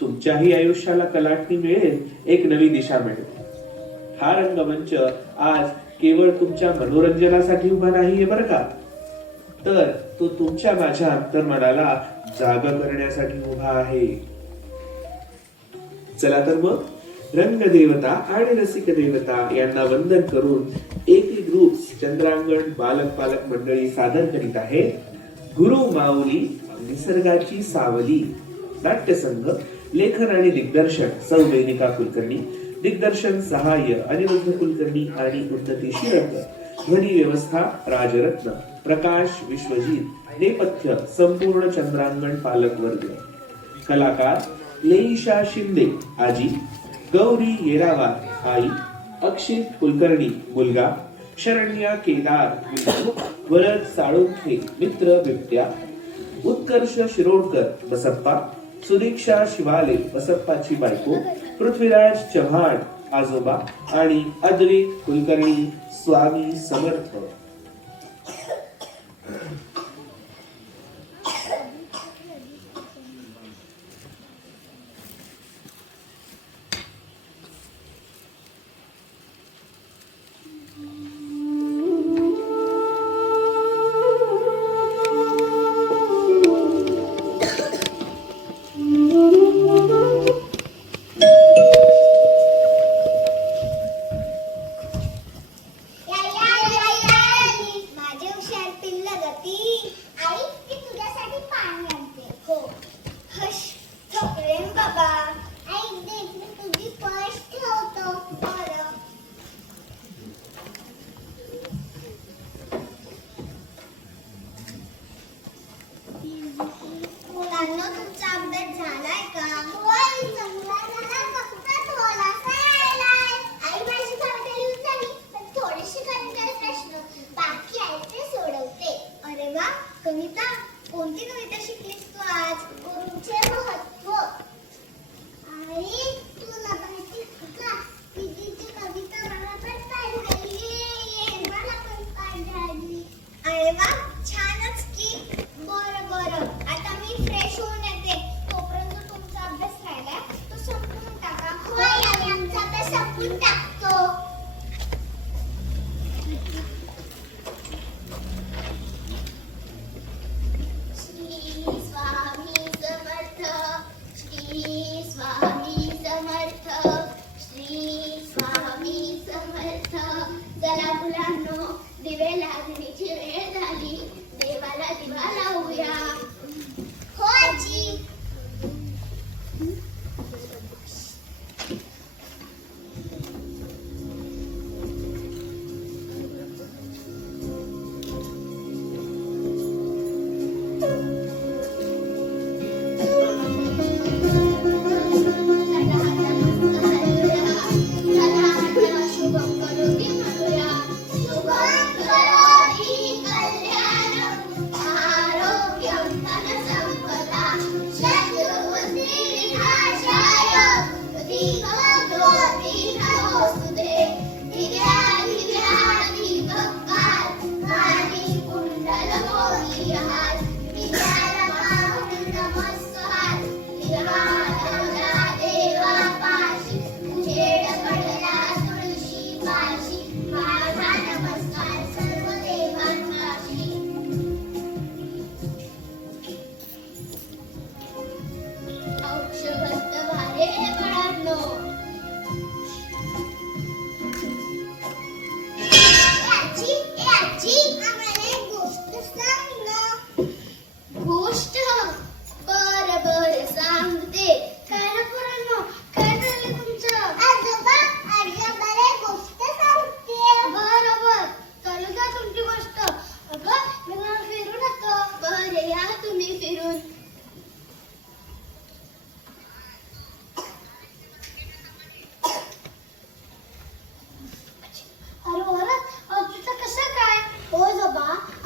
तुमच्याही आयुष्याला कलाटणी मिळेल, एक नवी दिशा मिळेल. हा रंगमंच आज केवळ तुमच्या मनोरंजनासाठी उभा नाहीये बरं का, तर तो तुमच्या माझ्या अंतर्मनाला जागा करण्यासाठी उभा आहे. चला तर मग रंगदेवता आणि रसिक देवता यांना वंदन करून एपी ग्रुप्स चंद्रांगण बालक पालक मंडळी सादर करीत आहे गुरु माऊली निसर्गाची सावली. नाट्यसंघ, लेखन आणि दिग्दर्शन सौ वेदिका कुलकर्णी, दिग्दर्शन सहाय्य अनिरुद्ध कुलकर्णी आणि उन्नती शिरकर, ध्वनी व्यवस्था राजरत्न, प्रकाश विश्वजीत, नेपथ्य संपूर्ण चंद्रांगण पालक वर्ग. कलाकार लेईशा शिंदे आजी, गौरी येरावार आई, अक्षित कुलकर्णी मुलगा, शरण्या केदार वरद साळुंखे मित्र बिबट्या, उत्कर्ष शिरोडकर बसप्पा, सुदीक्षा शिवाले बसप्पाची बायको, पृथ्वीराज चव्हाण आजोबा आणि अद्वैत कुलकर्णी स्वामी समर्थ.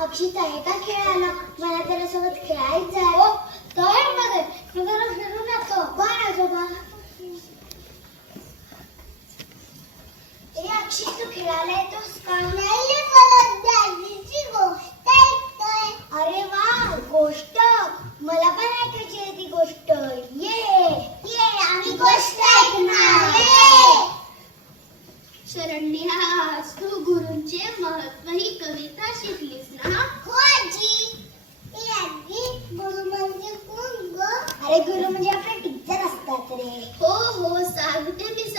अक्षिता आहे का खेळायला? मला त्याच्यासोबत खेळायचं आहे. हो तर मध्ये जरा फिरून येतो. बरं आजोबा. ए अक्षित, तू खेळायला येतोस का? नाही, मला दादीची गोष्ट ऐकतोय. अरे वा, गोष्ट मला पण ऐकायची आहे ती गोष्ट. ये ये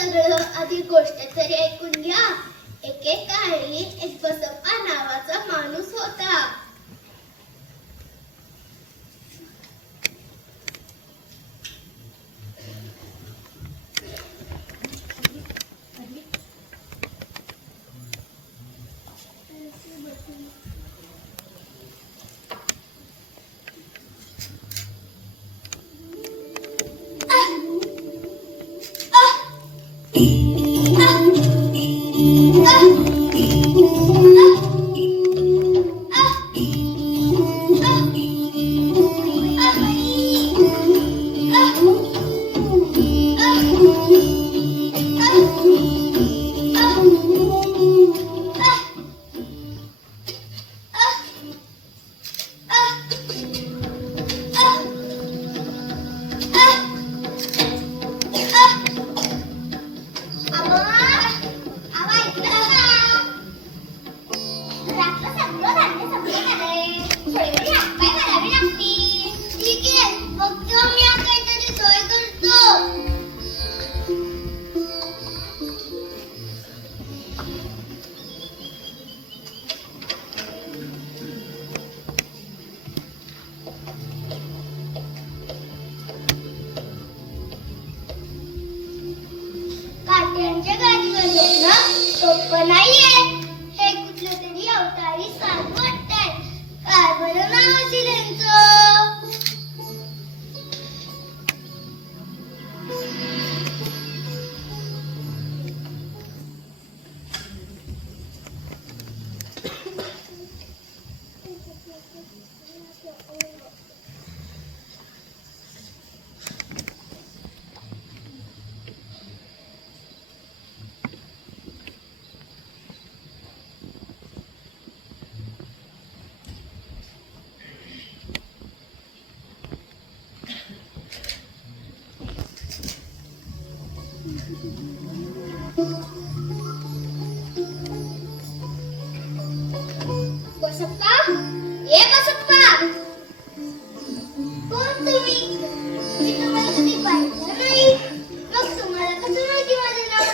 सगळं आधी गोष्ट तरी ऐकून घ्या. एकेकाळी एक बसप्पा नावाचा माणूस होता. काट्यांच्या गाडीवर झोपणं सोपं नाहीये. हे कुठलं तरी अवतारी साधू वाटतंय. काय बरं नाव असेल यांचं? बसप्पा, ए बसप्पा, कोण तुम्ही? मी तुम्हाला कधी पाहिलं नाही. मग तुम्हाला कसं माहिती माझं नाव?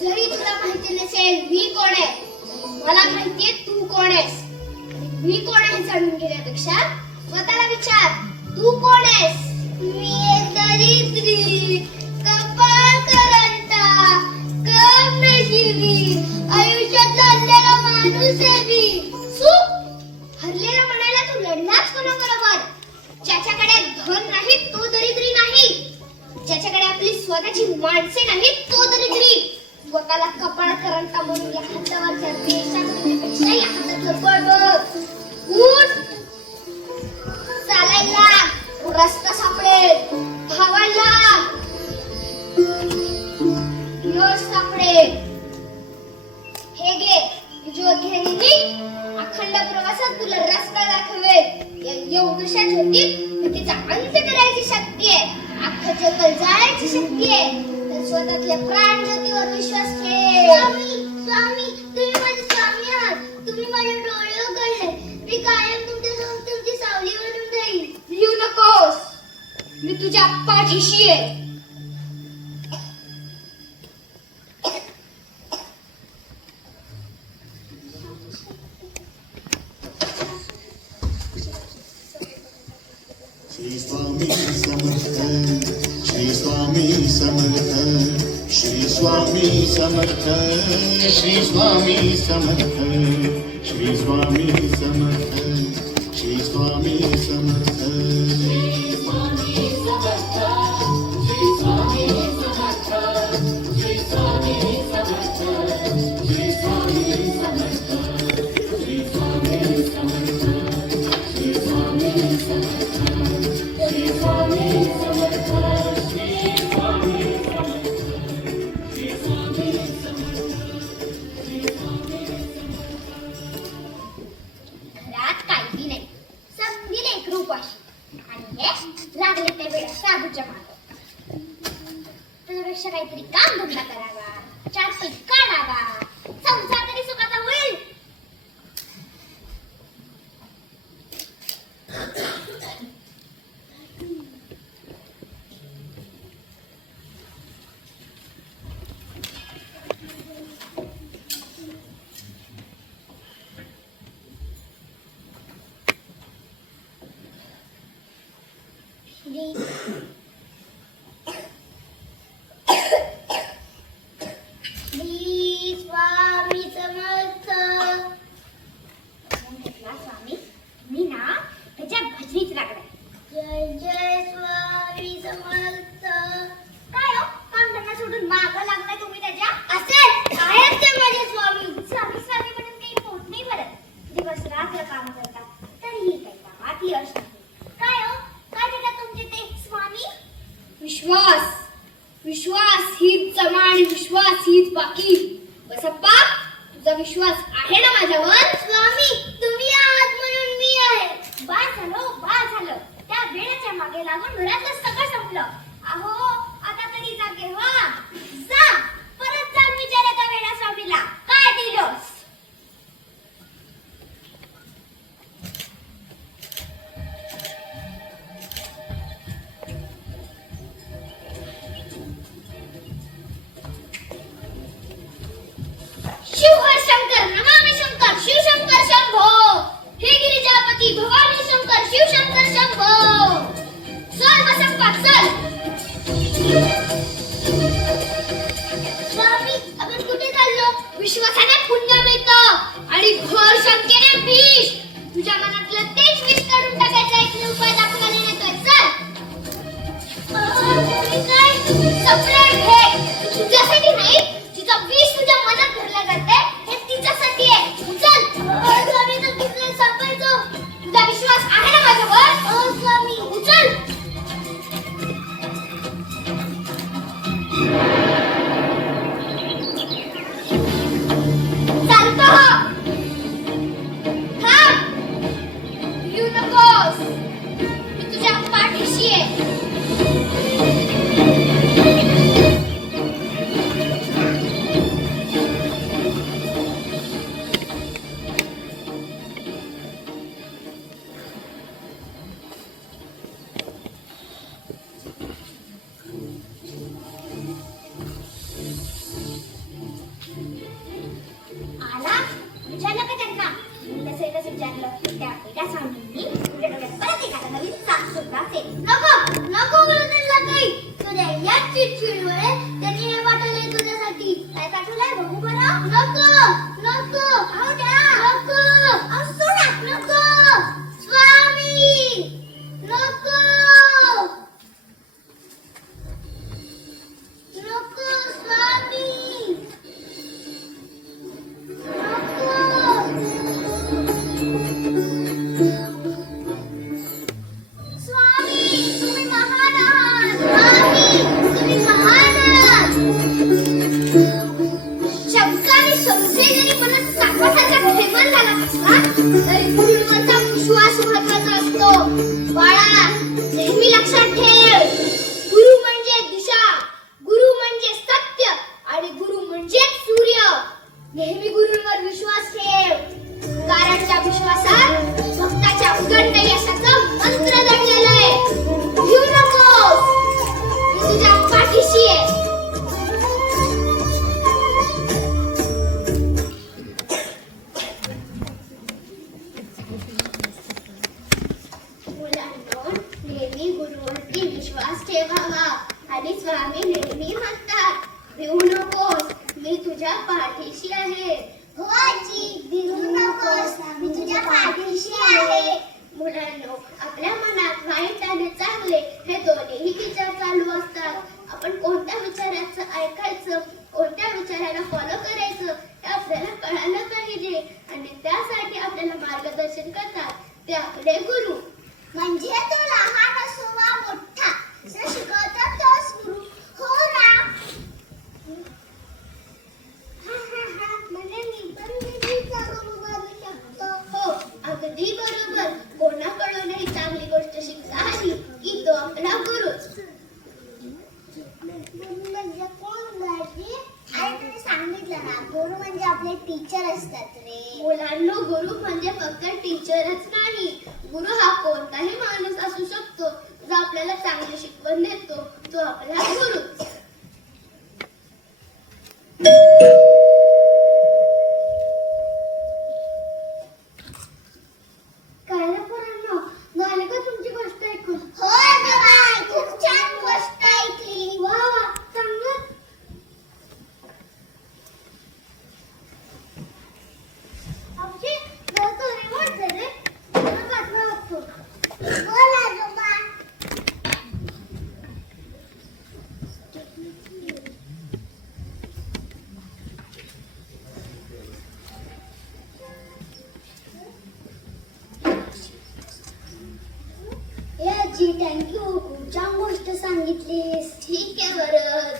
जरी तुला माहिती नसेल मी कोण आहे, मला माहितीये तू कोण आहेस. मी कोण आहे जाणून घेण्यापेक्षा स्वतःला विचार, तू कोण आहेस? मी एक दरिद्री, कपाळ करंटा, काम नशिबी, आयुष्यात हरलेला माणूस आहे मी. हरलेला म्हणायला तू लढलाच कोणाबरोबर? ज्याच्याकडे धन नाही तो दरिद्री नाही. ज्याच्याकडे आपली स्वतःची माणसे नाही तो दरिद्री. स्वतःला कपाळ करंटा म्हणून या हातावरच्या देशा करण्यापेक्षा या हातातलं बळ बघ. उठ, चालायला रस्ता सापडेल, धावायला यश सापडेल. हे घे ज्योत घे निघी. अखंड प्रवासात तुला रस्ता दाखवेल. या एवढ्याशा ज्योतीत तिचा अंत करायची शक्ती आहे. अख्खं जगल जाळायची शक्ती आहे. तर स्वतःतल्या प्राण ज्योतीवर विश्वास ठेव. स्वामी, तुम्ही माझे स्वामी आहात. तुम्ही माझे डोळे उघडले. मी कायम तुमच्यासोबत तुमची सावली बनून राहील. लिहू नकोस, मी तुझ्या पाठीशी आहे. श्री स्वामी समर्थ, श्री स्वामी समर्थ, श्री स्वामी समर्थ, श्री स्वामी समर्थ, श्री स्वामी समर्थ, श्री स्वामी समर्थ, श्री स्वामी समर्थ, श्री स्वामी समर्थ, श्री स्वामी समर्थ, श्री स्वामी समर्थ, श्री स्वामी समर्थ, श्री स्वामी समर्थ. घरात काही नाही, समधी लेकरू उपाशी आणि हे लागले ते वेळा साधूच्या मागे. त्याच्यापेक्षा काहीतरी काम धंदा करावा, चार पैसे काढावा, संसार तरी सुखाचा होईल. विश्वास हीच जमा आणि विश्वास हीच बाकी. बसप्पा, तुझा विश्वास आहे ना माझ्यावर? स्वामी, तुम्ही आहात म्हणून मी आहे. बा झालं. त्या वेळेच्या मागे लागून घरातलं सगळं संपलं. अहो, आता तरी जागे व्हा. जा, परत जाऊन विचारा त्या वेळा स्वामीला काय दिलंस. शिवहर शंकर, नमामि शंकर, शिवशंकर शंभो. हे गिरिजापती, भवानी शंकर, शिवशंकर शंभो. चल बसप्पा, चल. स्वामी, आपण कुठे चाललो? विश्वासाने पुण्य मिळतं आणि घोर शंकेने विष. तुझ्या मनातलं तेच विष काढून टाकायचा एक उपाय दाखवायला येतोय. चल. काय सप्रेम भेट तुझ्यासाठी नाही, तिचं विष तुझ्या मनात भरलं जाते हे तिच्यासाठी आहे. चल. स्वामी, नक्कीच सापडतो. तुझा विश्वास आहे ना माझ्यावर? स्वामी, उचल. चालतो. थांब. येऊ नकोस. मी तुझ्या पाठीशी आहे. आला विचारलं का त्यांना? तसं विचारलं त्या एका स्वामींनी तुझ्या डोक्यात परत एखादा नवीन साप सुद्धा असेल. नको बोलू त्यांना काही. तुझ्या याच चिडचिडमुळे त्यांनी हे पाठवलंय तुझ्यासाठी. काय पाठवलंय बघू बरं. नको अहो द्या. अहो सोडा. नको स्वामी, नको स्वामी. स्वामी, तुम्ही महान आहात. स्वामी, तुम्ही महान आहात. शब्दाने संशय जरी मनात सापासारखा ठेवण झाला असला तरी गुरूंवरचा विश्वास महत्वाचा असतो. बाळा, नेहमी लक्षात ठेव, गुरु म्हणजे दिशा, गुरु म्हणजे सत्य आणि गुरु म्हणजे सूर्य. नेहमी गुरूंवर विश्वास ठेव, कारण त्या विश्वासात भक्ताच्या उदंड यशाचं मंत्र दडलेलं आहे. भिऊ नकोस, मी तुझ्या पाठीशी आहे. मुलांनो, नेहमी गुरुवरती विश्वास ठेवावा आणि स्वामी नेहमी म्हणतात, भिऊ नकोस, मी तुझ्या पाठीशी आहे. हो आजी, भिऊ नकोस, मी तुझ्या पाठीशी आहे. मुलांनो, आपल्या मनात वाईट आणि चांगले हे दोन्ही विचार चालू असतात. आपण कोणत्या विचाराचं ऐकायचं, कोणत्या विचाराला फॉलो करायचं हे आपल्याला कळायला पाहिजे आणि त्यासाठी आपल्याला मार्गदर्शन करतात ते आपले गुरु. म्हणजे तो लहान असो वा मोठा, जो शिकवतो तोच गुरु. हो ना? म्हणजे मी पण विधीचा गुरु बनू शकतो. हो, अगदी बरोबर. कोणाकडूनही चांगली गोष्ट शिकता आली की तो आपला गुरुच. म्हणजे कोण दादी? आई तुम्ही सांगितलं ना, गुरु म्हणजे आपले टीचर असतात रे. मुलांनो, गुरु म्हणजे फक्त टीचरच नाही. गुरु हा कोणताही माणूस असू शकतो जो आपल्याला चांगली शिकवण देतो, तो आपला गुरुच. काय रे पोरांनो, झाली का तुमची गोष्ट ऐकून? हो बाबा, खूप छान गोष्ट ऐकली. वा वा, चांगलं. आमची तो रिमोट दे रे, मला पाठवा बघतो. बोल आजोबा. थँक्यू, खूप छान गोष्ट सांगितलीस. ठीक आहे बरं,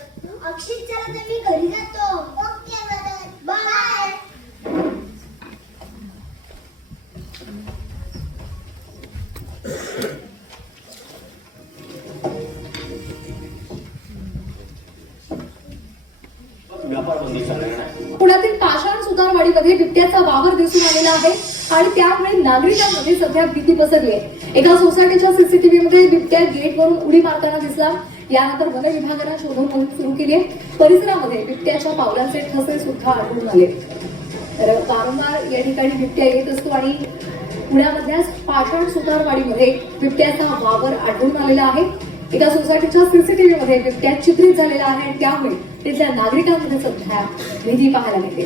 व्यापार बंदीचा निर्णय. पुण्यातील पाषाण सुतारवाडीमध्ये बिबट्याचा वावर दिसून आलेला आहे आणि त्यामुळे नागरिकांमध्ये सध्या भीती पसरली आहे. एका सोसायटीच्या सीसीटीव्ही मध्ये बिबट्या गेटवरून उडी मारताना दिसला. यानंतर वन विभागानं शोध मोहीम सुरू केली आहे. परिसरामध्ये बिबट्याच्या पावलांचे ठसे सुद्धा आढळून आले. तर वारंवार या ठिकाणी बिबट्या येत असतो आणि पुण्यामधल्या पाषाण सुतारवाडीमध्ये बिबट्याचा वावर आढळून आलेला आहे. एका सोसायटीच्या सीसीटीव्ही मध्ये बिबट्या चित्रित झालेला आहे आणि त्यामुळे तिथल्या नागरिकांमध्ये सध्या भीती पाहायला मिळते.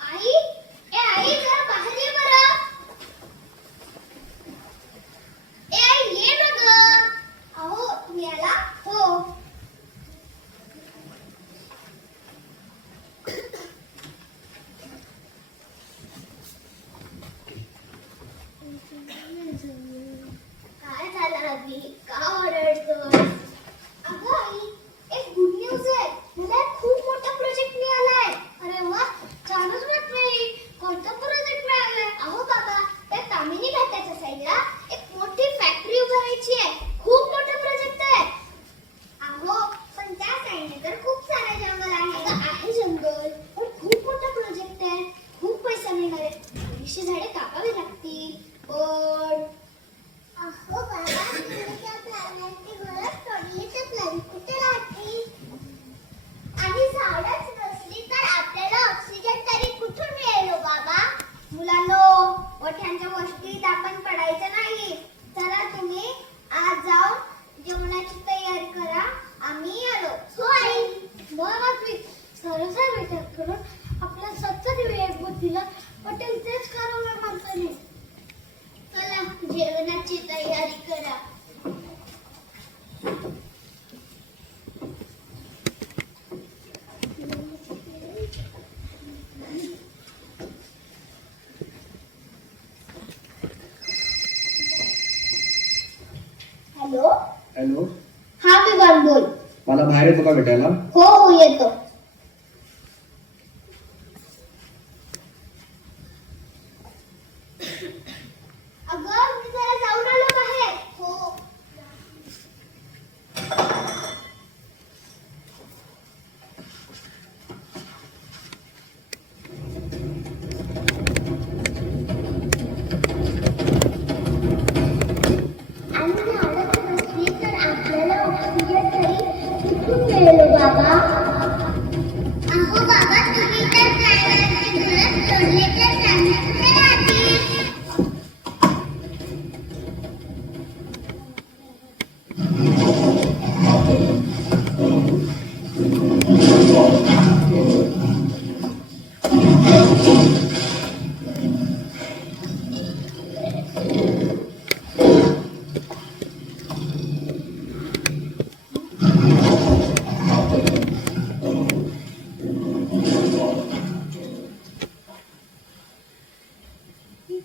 आई, ए आई जरा बाहेर ये बरं. ए आई ये ना गं. अहो तुम्ही आला? हो. काय झालं अभि? का ओरडतोय? अगं आई, एक गुड न्यूज आहे. मला एक खूप मोठा प्रोजेक्ट मिळालाय. अरे वा, छानच वाटतंय. कोणता प्रोजेक्ट मिळालाय? अहो बाबा, त्या तामिनी घाटाच्या साईडला एक मोठी फॅक्टरी उभारायची आहे. खूप मोठा प्रोजेक्ट आहे. अहो, पण त्या साईडने तर खूप सारे जंगल आहे. अगं आहे जंगल, पण खूप मोठा प्रोजेक्ट आहे. खूप पैसा मिळणार आहे. 200 झाडे कापावी लागतील. पण अहो बाबा, तुमच्या प्लॅनची गरज पडली तर प्लॅन कुठे राहतील? आणि झाडच नसली तर आपल्याला ऑक्सिजन तरी कुठून मिळेल हो बाबा? मुलांनो, मोठ्यांच्या गोष्टीत आपण पडायचं नाही. चला तुम्ही आज जाऊन जेवणाची तयारी करा. आम्ही आलो. हो आई. मग सरसा विचार करून आपल्या सतत विवेक बुद्धीला पटेल तेच करावं माणसाने. चला जेवणाची तयारी करा. हॅलो. हॅलो, हा विवान बोल. मला बाहेर येतो का भेटायला? हो हो येतो. अगं मी जरा जाऊन आलो बाहेर. हो. आणि झाडच नसली तर आपल्याला ऑक्सिजन तरी कुठून मिळेल बाबा? अहो बाबा, तुम्ही तर प्राण्यांची गरज सोडली तर प्राणी कुठे राहतील?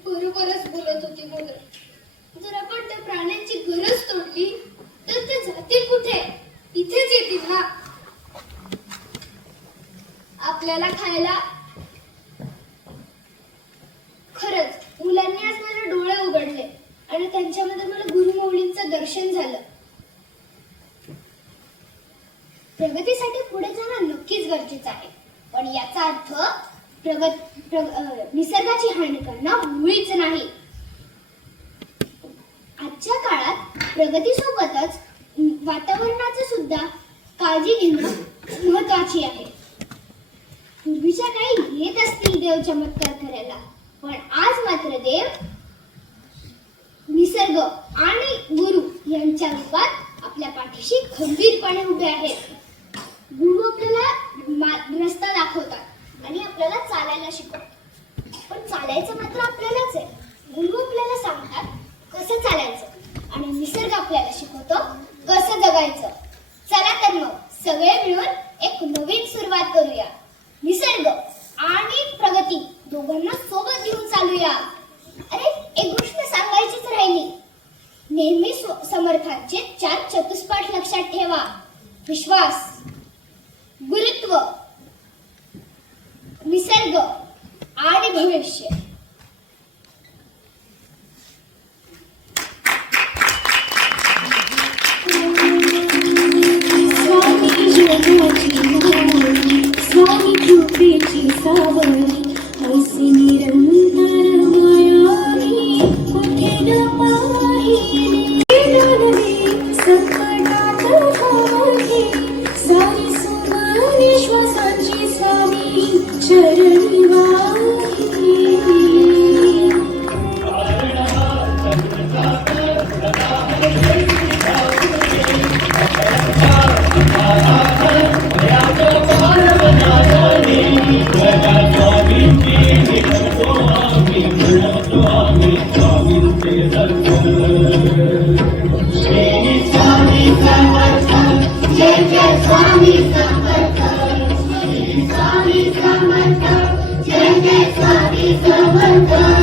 बरोबरच बोलत होती मुलं. जर आपण त्या प्राण्यांची गरज तोडली तर ते जातील कुठे? इथेच येतील ना. आपल्याला खायला. खरंच मुलांनी आज माझे डोळे उघडले आणि त्यांच्यामध्ये मला गुरुमौलींचं दर्शन झालं. प्रगतीसाठी पुढे जाणं नक्कीच गरजेचं आहे, पण याचा अर्थ निसर्गाची हानी करणं मुळीच नाही. आजच्या काळात प्रगतीसोबतच वातावरणाची सुद्धा काळजी घेणं महत्वाची आहे. पूर्वीच्या काळी येत असतील देव चमत्कार करायला, पण आज मात्र देव, निसर्ग आणि गुरु यांच्या रूपात आपल्या पाठीशी खंबीरपणे उभे आहेत. गुरु आपल्याला रस्ता दाखवतात आणि आपल्याला चालायला शिकवतात, पण चालायचं मात्र आपल्यालाच आहे. गुरु आपल्याला सांगतात कसं चालायचं आणि निसर्ग आपल्याला शिकवतो कसं जगायचं. चला तर मग सगळे मिळून एक नवीन सुरुवात करूया. निसर्ग आणि प्रगती दोघांना सोबत घेऊन चालूया. अरे एक गोष्ट सांगायचीच राहिली. नेहमी समर्थांचे 4 चतुष्पाठ लक्षात ठेवा. विश्वास, गुरुत्व, निसर्ग आणि भविष्य. समर्थ